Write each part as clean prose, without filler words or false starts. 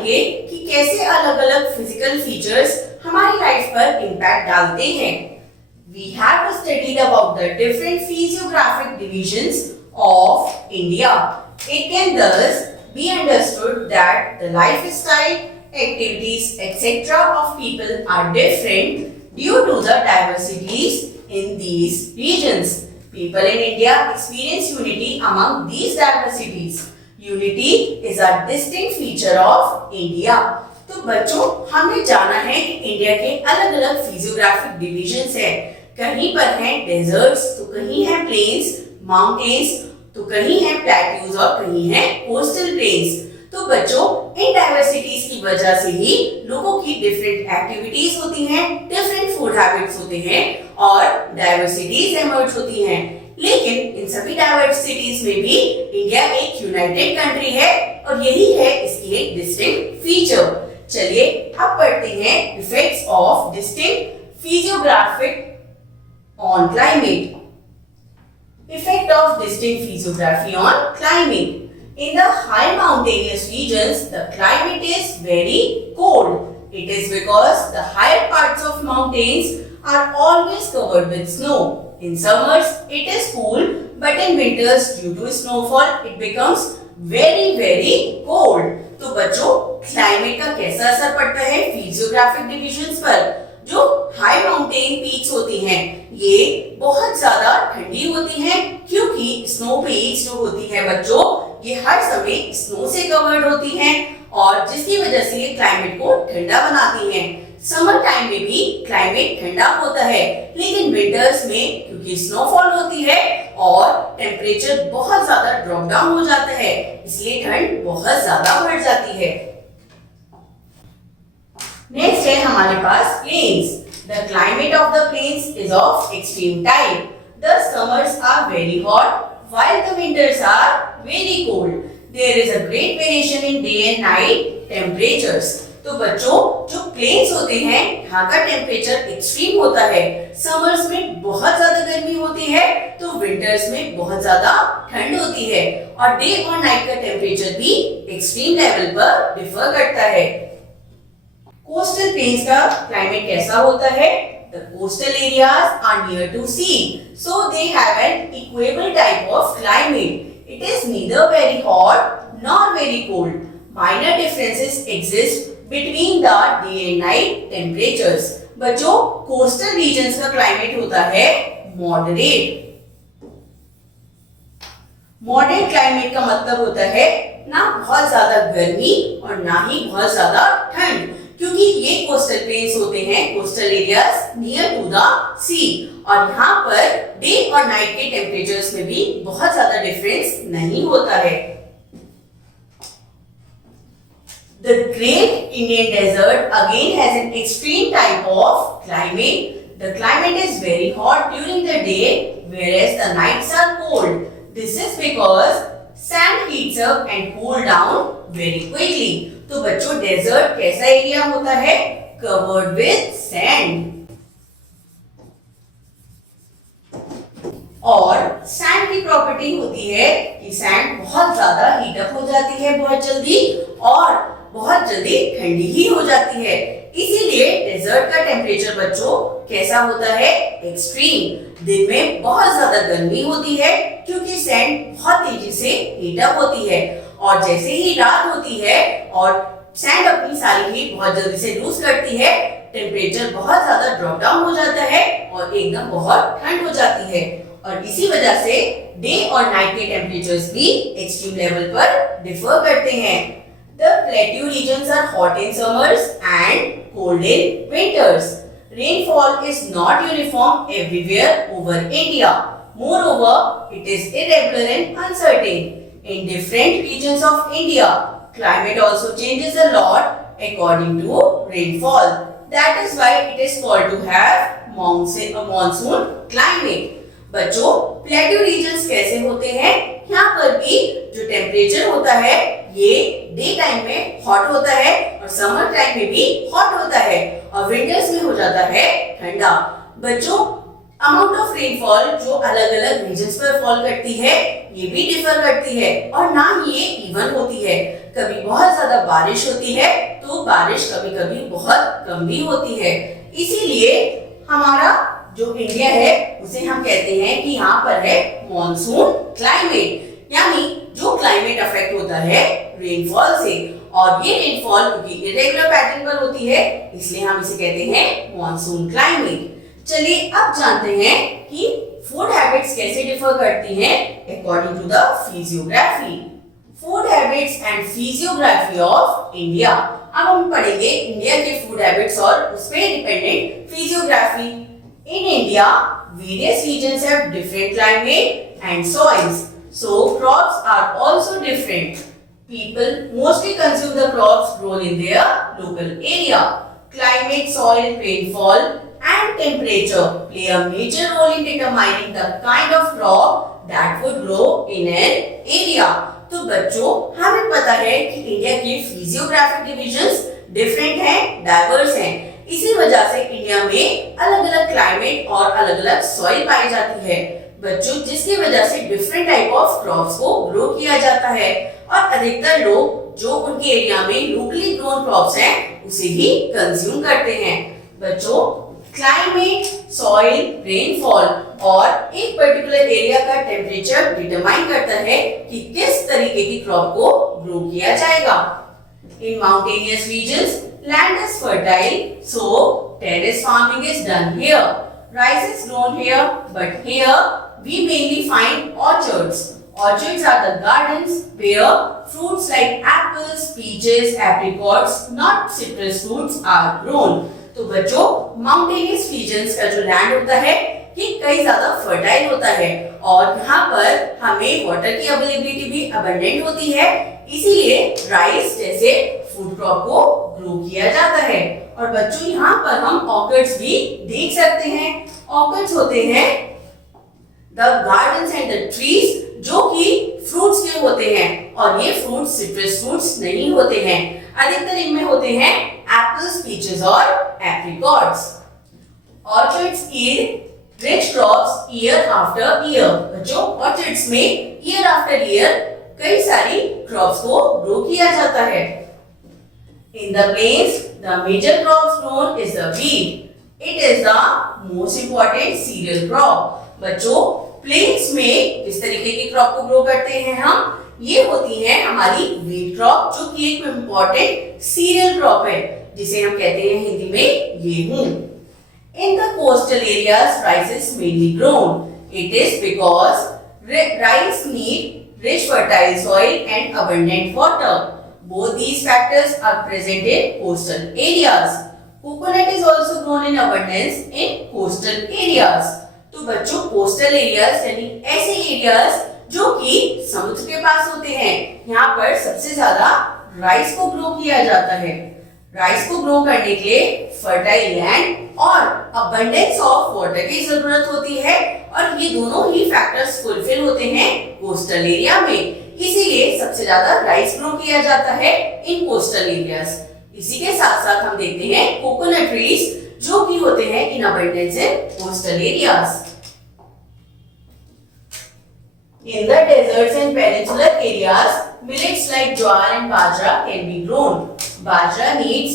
जानेंगे कि कैसे अलग-अलग फिजिकल फीचर्स हमारी लाइफ पर इम्पैक्ट डालते हैं। We have studied about the different physiographic divisions of India. It can thus be understood that the lifestyle, activities, etc. of people are different due to the diversities in these regions. People in India experience unity among these diversities. Unity is a distinct feature of India. तो बच्चों, हमने जाना है कि India के अलग अलग physiographic divisions हैं। कहीं पर हैं डेजर्ट्स, तो कहीं हैं प्लेन्स, माउंटेन्स, तो कहीं हैं प्लेट्यूज और कहीं हैं कोस्टल प्लेन्स। तो बच्चों, इन डाइवर्सिटीज की वजह से ही लोगों की डिफरेंट एक्टिविटीज होती हैं, डिफरेंट फूड हैबिट्स होते हैं और डाइवर्सिटीज इमर्ज होती हैं। लेकिन इन सभी डाइवर्सिटीज में भी इंडिया एक यूनाइटेड कंट्री है और यही है इसकी एक डिस्टिंक्ट फीचर। चलिए अब पढ़ते हैं effects of distinct physiographic on climate. Effect of distinct physiography on climate. In the high mountainous regions, the climate is very cold. It is because the higher parts of mountains are always covered with snow. In summers, it is cool, but in winters, due to snowfall, it becomes very cold. तो बच्चों, climate का कैसा असर पड़ता है physiographic divisions पर? जो high mountain peaks होती हैं, ये बहुत ज्यादा ठंडी होती हैं क्योंकि स्नो पीक्स जो होती है बच्चों, ये हर समय स्नो से कवर्ड होती हैं और जिसकी वजह से ये क्लाइमेट को ठंडा बनाती हैं। समर टाइम में भी क्लाइमेट ठंडा होता है, लेकिन विंटर्स में क्योंकि स्नोफॉल होती है और टेम्परेचर बहुत ज्यादा ड्रॉप डाउन हो जाता है, इसलिए ठंड बहुत ज्यादा बढ़ जाती है। नेक्स्ट है हमारे पास plains. The climate of the plains is of extreme type. The summers are very hot while the winters are very cold. There is a great variation in day and night temperatures. तो बच्चों, जो planes होते हैं, यहाँ का temperature extreme होता है। Summers में बहुत ज्यादा गर्मी होती है तो विंटर्स में बहुत ज्यादा ठंड होती है और डे और नाइट का टेम्परेचर भी एक्सट्रीम लेवल पर डिफर करता है। कोस्टल प्लेन्स का क्लाइमेट कैसा होता है? The coastal areas are near to sea, so they have an equable type of climate. It is neither very hot nor very cold. Minor differences exist between the day and night temperatures. बच्चों, coastal regions का climate होता है moderate. Moderate climate का मतलब होता है ना बहुत ज्यादा गर्मी और ना ही बहुत ज्यादा ठंड, क्योंकि ये कोस्टल प्लेन्स होते हैं, coastal areas near to the sea, और यहाँ पर डे और नाइट के टेम्परेचर्स में भी बहुत ज्यादा डिफरेंस नहीं होता है। The Great Indian Desert again has an extreme type of climate. The climate is very hot during the day, whereas the nights are cold. This is because sand heats up and cool down very quickly. तो बच्चों, desert कैसा area होता है? Covered with sand. और sand की property होती है कि सैंड बहुत ज्यादा हीट अप हो जाती है बहुत जल्दी और बहुत जल्दी ठंडी ही हो जाती है। इसीलिए डेजर्ट का टेम्परेचर बच्चों कैसा होता है? एक्सट्रीम। दिन में बहुत ज्यादा गर्मी होती है क्योंकि सैंड बहुत तेजी से हीट अप होती है और जैसे ही रात होती है और सैंड अपनी सारी हीट बहुत जल्दी से लूज करती है, टेम्परेचर बहुत ज्यादा ड्रॉप डाउन हो जाता है और एकदम बहुत ठंड हो जाती है और इसी वजह से डे और नाइट के टेम्परेचर्स भी एक्सट्रीम लेवल पर डिफर करते हैं। The plateau regions are hot in summers and cold in winters. Rainfall is not uniform everywhere over India. Moreover, it is irregular and uncertain. In different regions of India, climate also changes a lot according to rainfall. That is why it is called to have monsoon climate. बच्चों, plateau regions कैसे होते हैं? यहाँ पर भी जो temperature होता है ये डे टाइम में हॉट होता है और समर टाइम में भी हॉट होता है और विंटर्स में हो जाता है ठंडा। बच्चों, अमाउंट ऑफ रेनफॉल जो अलग अलग रीजन्स पर फॉल करती है ये भी डिफर करती है और ना ही ये इवन होती है। कभी बहुत ज्यादा बारिश होती है तो बारिश कभी कभी बहुत कम भी होती है। इसीलिए हमारा जो इंडिया है उसे हम कहते हैं कि यहाँ पर है मॉनसून क्लाइमेट, यानी जो क्लाइमेट अफेक्ट होता है रेनफॉल से, और ये रेनफॉल क्योंकि इरेगुलर पैटर्न पर होती है इसलिए हम इसे कहते हैं मॉनसून क्लाइमेट। चलिए अब जानते हैं कि फूड हैबिट्स कैसे डिफर करती हैं according to the physiography. Food habits and physiography of India. अब हम पढ़ेंगे इंडिया के फूड हैबिट्स और उस पे dependent physiography. In India various regions have different climate and soils, so crops are also different. People mostly consume the crops grown in their local area. Climate, soil, rainfall and temperature play a major role in determining the kind of crop that would grow in an area. तो बच्चों हमें पता है कि India के physiographic divisions different हैं, diverse हैं। इसी वजह से इंडिया में अलग अलग क्लाइमेट और अलग अलग सॉइल पाई जाती है बच्चों, जिसकी वजह से डिफरेंट टाइप ऑफ क्रॉप्स को ग्रो किया जाता है और अधिकतर लोग जो उनके एरिया में लोकली ग्रोन क्रॉप्स हैं उसे ही कंज्यूम करते हैं। बच्चों क्लाइमेट, सॉइल, रेनफॉल और एक पर्टिकुलर एरिया का टेम्परेचर डिटरमाइन करता है कि किस तरीके की क्रॉप को ग्रो किया जाएगा। In mountainous regions land is fertile, so terrace farming is done here. Rice is grown here, but here we mainly find orchards. Orchards are the gardens where fruits like apples, peaches, apricots, not citrus fruits are grown. तो बच्चों mountainous regions का जो land होता है ये कई ज्यादा fertile होता है और यहाँ पर हमें वाटर की अवेलेबिलिटी भी अबंडेंट होती है, इसीलिए राइस जैसे फूड क्रॉप को ग्रो किया जाता है। और बच्चों यहाँ पर हम ऑर्किड्स भी देख सकते हैं। ऑर्किड्स होते हैं the gardens and the trees जो कि फ्रूट्स के होते हैं और ये फ्रूट्स सिट्रस फ्रूट्स नहीं होते हैं। अधिकतर इनमें होते हैं एप्पल्स, पीचेस और apricots. Orchids yield rich crops year after year. बच्चों ऑर्किड्स में ईयर आफ्टर ईयर कई सारी क्रॉप्स को ग्रो किया जाता है। In the plains, the major crops grown is the wheat. It is the most important cereal crop. बच्चों planes में इस तरीके की क्रॉप को ग्रो करते हैं हम, ये होती है हमारी व्हीट क्रॉप जो कि एक इम्पोर्टेंट सीरियल क्रॉप है जिसे हम कहते हैं हिंदी में गेहूं। In the coastal areas, rice is mainly grown. It is because rice need rich fertile soil and abundant water. Both these factors are present in coastal areas. Coconut is also grown in abundance in coastal areas. तो बच्चों coastal areas यानी ऐसे areas जो कि समुद्र के पास होते हैं, यहाँ पर सबसे ज्यादा राइस को ग्रो किया जाता है। राइस को ग्रो करने के लिए फर्टाइल लैंड और अबंडेंस ऑफ वाटर की जरूरत होती है और ये दोनों ही फैक्टर्स फुलफिल होते हैं कोस्टल एरिया में, इसीलिए सबसे ज्यादा राइस ग्रो किया जाता है इन कोस्टल एरियाज। इसी के साथ साथ हम देखते हैं कोकोनट ट्रीज जो कि होते हैं in abundance in coastal areas. In the deserts and peninsular areas, millets like jowar and bajra can be grown. Bajra needs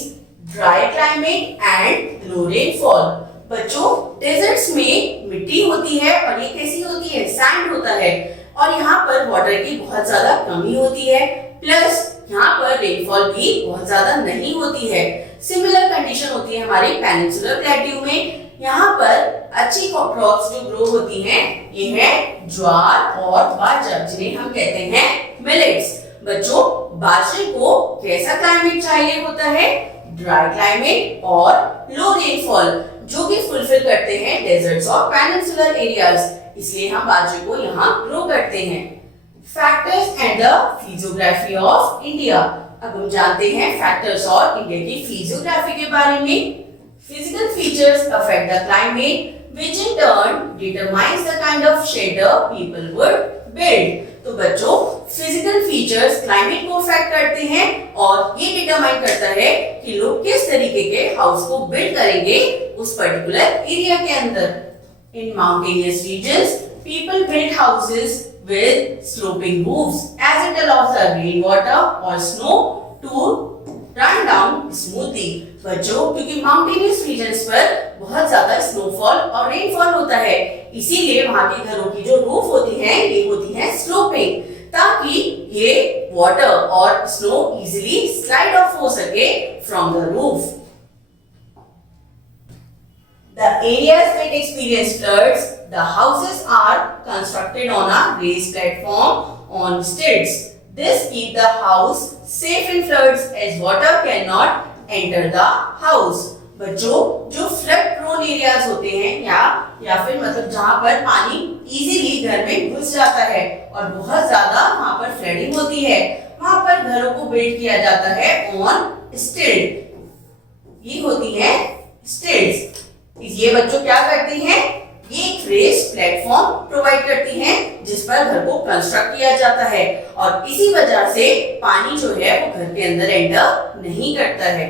dry climate and low rainfall. बच्चों डेजर्ट्स में मिट्टी होती है और ये कैसी होती है, सैंड होता है और यहाँ पर वाटर की बहुत ज्यादा कमी होती है, प्लस यहाँ पर रेनफॉल भी बहुत ज्यादा नहीं होती है। सिमिलर कंडीशन होती है हमारे पेनिनसुलर प्लेट्यू में। यहाँ पर अच्छी क्रॉप्स जो ग्रो होती हैं ये है ज्वार और बाजरा जिन्हें हम कहते हैं मिलेट्स। बच्चों बाजरे को कैसा क्लाइमेट चाहिए होता है, ड्राई क्लाइमेट और लो रेनफॉल जो कि फुलफिल करते हैं डेजर्ट्स और पेनिनसुलर एरियाज, इसलिए हम बाजरे को यहाँ ग्रो करते हैं। Factors and the physiography of India. अब हम जानते हैं फैक्टर्स और इंडिया की फिजियोग्राफी के बारे में। Physical features affect the climate, which in turn determines the kind of shelter people would build. तो बच्चों फिजिकल फीचर्स क्लाइमेट को अफेक्ट करते हैं और ये डिटरमाइन करता है कि लोग किस तरीके के हाउस को बिल्ड करेंगे उस पर्टिकुलर एरिया के अंदर। In mountainous regions, people build houses with sloping roofs as it allows the rainwater or snow to run down smoothly. बच्चों, क्योंकि माउंटेनियस रीजन्स पर बहुत ज्यादा स्नोफॉल और रेनफॉल होता है, इसीलिए वहां के घरों की जो रूफ होती है ये होती है स्लोपिंग, ताकि ये वाटर और स्नो इजीली स्लाइड ऑफ हो सके from the roof. The areas that experience floods, the houses are constructed on a raised platform on stilts. This keep the house safe in floods as water cannot enter the house. बच्चों, जो flood prone areas होते हैं या फिर मतलब जहां पर पानी इजीली घर में घुस जाता है और बहुत ज्यादा वहां पर फ्लडिंग होती है, वहां पर घरों को बिल्ड किया जाता है ऑन स्टिल्ट. ये होती है स्टिल्ट्स. ये बच्चों क्या करती हैं? ये एक रेस्ड प्लेटफॉर्म प्रोवाइड करती हैं जिस पर घर को कंस्ट्रक्ट किया जाता है और इसी वजह से पानी जो है वो घर के अंदर एंटर नहीं करता है.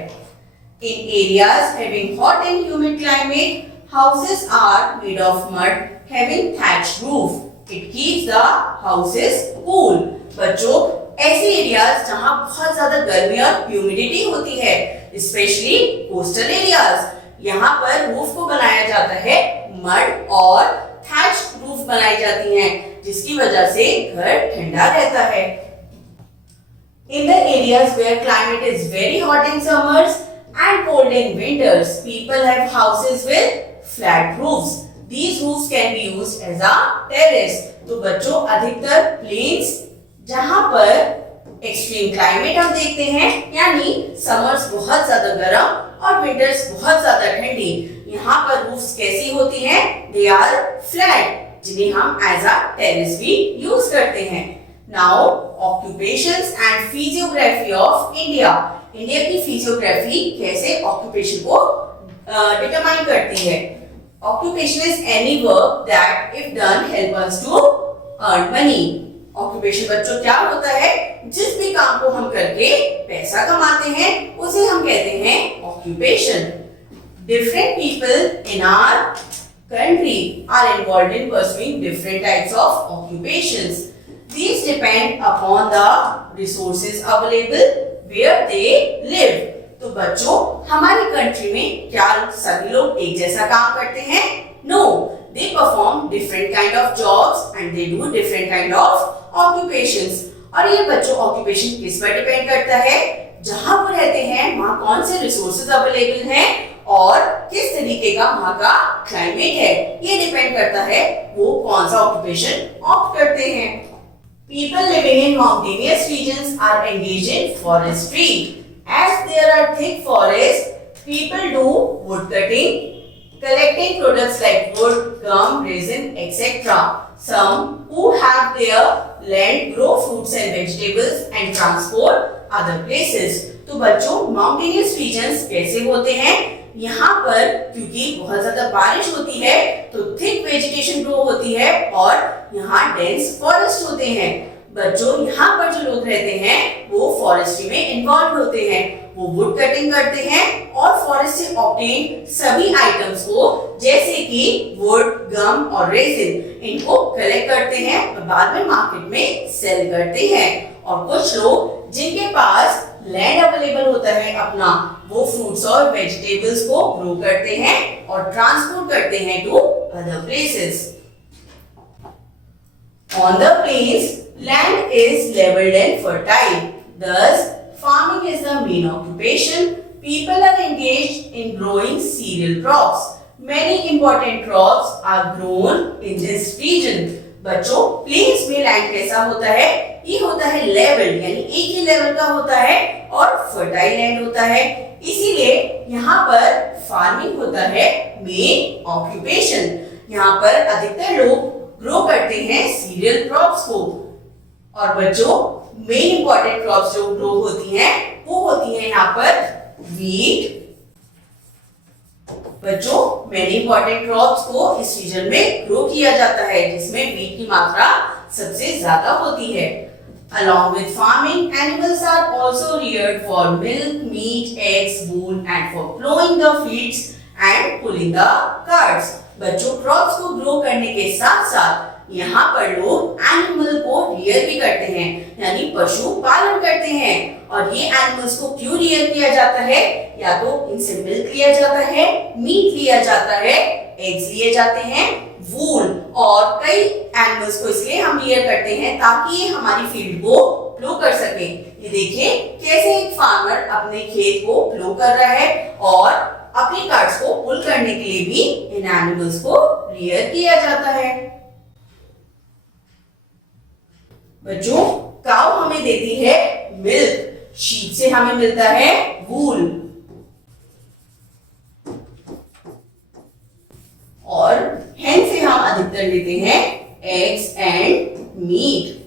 In areas having hot and humid climate, houses are made of mud having thatched roof. It keeps the houses cool. बच्चों, ऐसे एरियाज जहां बहुत ज्यादा गर्मी और ह्यूमिडिटी होती है, स्पेशली कोस्टल एरियाज, यहाँ पर रूफ को बनाया जाता है मड और थैच्ड रूफ बनाई जाती हैं जिसकी वजह से घर ठंडा रहता है. In the areas where climate is very hot in summers and cold in winters, people have houses with flat roofs. These roofs can be used as a terrace. तो बच्चों, अधिकतर प्लेन्स जहां पर एक्सट्रीम क्लाइमेट हम देखते हैं, यानी summers बहुत ज्यादा गर्म और विंटर्स बहुत ज्यादा ठंडी, यहाँ पर रूफ्स कैसी होती हैं? दे आर फ्लैट, जिन्हें हम एज अ टेरेस भी यूज करते हैं. Now occupations and physiography of India. India की फिजियोग्राफी कैसे ऑक्यूपेशन को डिटरमाइन करती है? Occupation is any work that if done help us to earn money. Occupation बच्चों क्या होता है? जिस भी काम को हम करके पैसा कमाते हैं उसे हम कहते हैं occupation. Different people in our country are involved in pursuing different types of occupations. These depend upon the resources available where they live. तो बच्चों, हमारी कंट्री में क्या सभी लोग एक जैसा काम करते हैं? No, they perform different kind of jobs and they do different kind of occupations. और ये बच्चों ऑक्यूपेशन किस पर डिपेंड करता है? जहां वो रहते हैं वहां कौन से रिसोर्सेज अवेलेबल हैं और किस तरीके का वहां का क्लाइमेट है, ये डिपेंड करता है वो कौन सा ऑक्यूपेशन ऑप्ट करते हैं. People living in mountainous regions are engaged in forestry. As there are thick forests, people do wood cutting, collecting products like wood, gum, resin, etc. Some who have their land grow fruits and vegetables and transport other places. तो बच्चों, mountainous regions कैसे होते हैं? यहाँ पर क्योंकि बहुत ज्यादा बारिश होती है तो थिक वेजिटेशन ग्रो होती है और यहाँ डेंस फॉरेस्ट होते हैं. बच्चों, यहाँ पर जो लोग रहते हैं वो फॉरेस्ट्री में इन्वॉल्व होते हैं. वो वुड कटिंग करते हैं और फॉरेस्ट से ऑब्टेन सभी आइटम्स को जैसे कि वुड, गम और रेजिन, इनको कलेक्ट करते हैं और बाद में मार्केट में सेल करते हैं. और कुछ लोग जिनके पास लैंड अवेलेबल होता है अपना, वो फ्रूट्स और वेजिटेबल्स को ग्रो करते हैं और ट्रांसपोर्ट करते हैं to other places. On the plains, land is leveled and fertile. Thus, farming is the main occupation. People are engaged in growing cereal crops. Many important crops are grown in this region. बच्चों, planes में land कैसा होता है? ये होता है level, यानी एक ही लेवल का होता है और फर्टाइल लैंड होता है. इसीलिए यहाँ पर फार्मिंग होता है मेन ऑक्यूपेशन. यहाँ पर अधिकतर लोग ग्रो करते हैं सीरियल क्रॉप्स को. और बच्चों, मेन इंपॉर्टेंट क्रॉप्स जो ग्रो होती हैं वो होती हैं यहाँ पर वीट. बच्चों, मेनी इंपॉर्टेंट क्रॉप्स को इस रीजन में ग्रो किया जाता है जिसमें वीट की मात्रा सबसे ज्यादा होती है. Along with farming, animals are also reared for milk, meat, eggs, wool and for plowing the fields and pulling the carts. बच्चों क्रॉप्स को ग्रो करने के साथ साथ यहाँ पर लोग एनिमल को रियर भी करते हैं, यानी पशु पालन करते हैं। और ये एनिमल्स को क्यों रियर किया जाता है? या तो इनसे मिल्क लिया जाता है, मीट लिया जाता है, एग्स लिए जाते हैं, वूल, और कई एनिमल्स को इसलिए हम रियर करते हैं ताकि ये हमारी फील्ड को प्लो कर सके। ये देखिए कैसे एक फार्मर अपने खेत को प्लो कर रहा है और अपने कार्ड्स को पुल करने के लिए भी इन एनिमल्स को रियर किया जाता है। बच्चों काऊ हमें देती है मिल्क, शीप से हमें मिलता है वूल, और हेन से हम अधिकतर लेते हैं एग्स एंड मीट।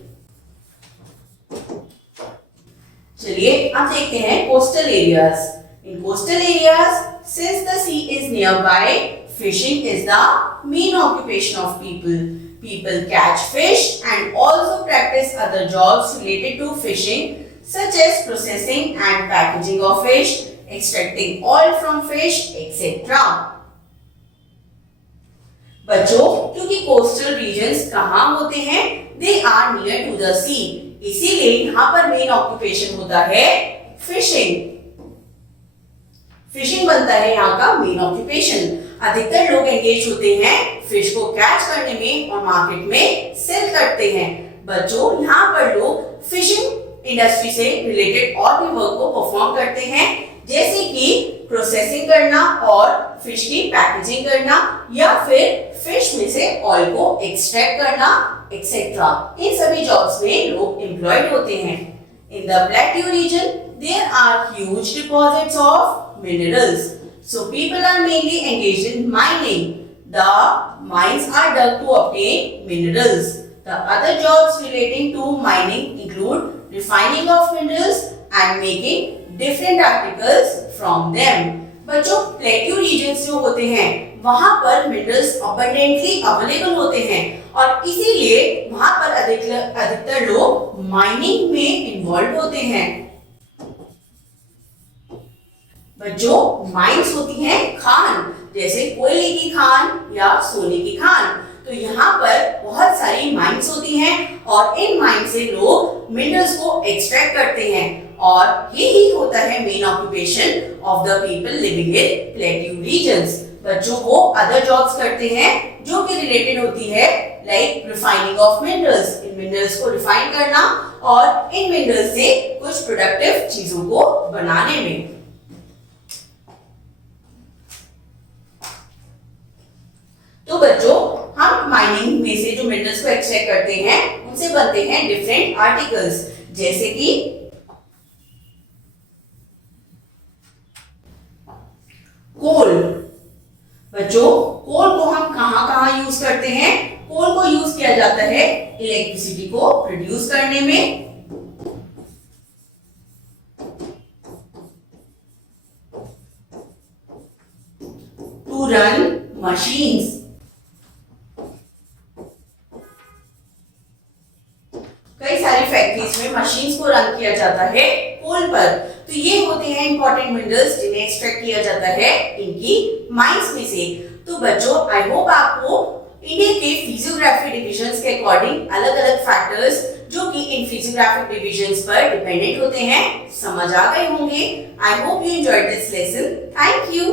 चलिए अब देखते हैं coastal areas. In coastal areas, since the sea is nearby, fishing is the main occupation of people. People catch fish and also practice other jobs related to fishing, such as processing and packaging of fish, extracting oil from fish, etc. बच्चों क्योंकि coastal regions कहाँ होते हैं? They are near to the sea. इसीलिए यहाँ पर main occupation होता है फिशिंग। फिशिंग बनता है यहाँ का मेन ऑक्यूपेशन। अधिकतर लोग एंगेज होते हैं फिश को कैच करने में और मार्केट में सेल करते हैं। बच्चों यहाँ पर लोग फिशिंग इंडस्ट्री से रिलेटेड और भी वर्क को परफॉर्म करते हैं, जैसे कि प्रोसेसिंग करना और फिश की पैकेजिंग करना, या फिर फिश में से ऑयल को एक्सट्रैक्ट करना, एक्सेट्रा। इन सभी जॉब्स में लोग एम्प्लॉयड होते हैं। In the plateau region there are huge deposits of minerals, so people are mainly engaged in mining. The mines are dug to obtain minerals. The other jobs relating to mining include refining of minerals and making different articles from them. बच्चों plateau regions जो होते हैं वहां पर minerals abundantly available होते हैं और इसीलिए वहां पर अधिकतर लोग माइनिंग में इन्वॉल्व होते हैं। जो माइंस होती हैं खान, जैसे कोयले की खान या सोने की खान, तो यहाँ पर बहुत सारी माइंस होती हैं और इन माइन से लोग मिनरल्स को एक्सट्रैक्ट करते हैं और यही होता है main occupation of the people living in plateau regions. बच्चों वो अदर जॉब्स करते हैं जो कि रिलेटेड होती है like refining of minerals, in minerals को रिफाइन करना और इन मिनरल्स से कुछ प्रोडक्टिव चीजों को बनाने में। तो बच्चों हम माइनिंग में से जो मिनरल्स को एक्सट्रैक्ट करते हैं उनसे बनते हैं डिफरेंट आर्टिकल्स, जैसे कि कोल। बच्चों कोल को हम कहां यूज करते हैं? कोल को यूज किया जाता है इलेक्ट्रिसिटी को प्रोड्यूस करने में, टू रन मशीन्स। कई सारी फैक्ट्रीज में मशीन्स को रन किया जाता है कोल पर। तो ये होते हैं इंपॉर्टेंट मिनरल्स जिन्हें एक्सट्रैक्ट किया जाता है इनकी माइंस में से। तो बच्चों आई होप आपको इंडिया के फिजियोग्राफी डिविजन्स के अकॉर्डिंग अलग अलग फैक्टर्स जो कि इन फिजियोग्राफिक डिविजन्स पर डिपेंडेंट होते हैं समझ आ गए होंगे। I hope you enjoyed this lesson. Thank you.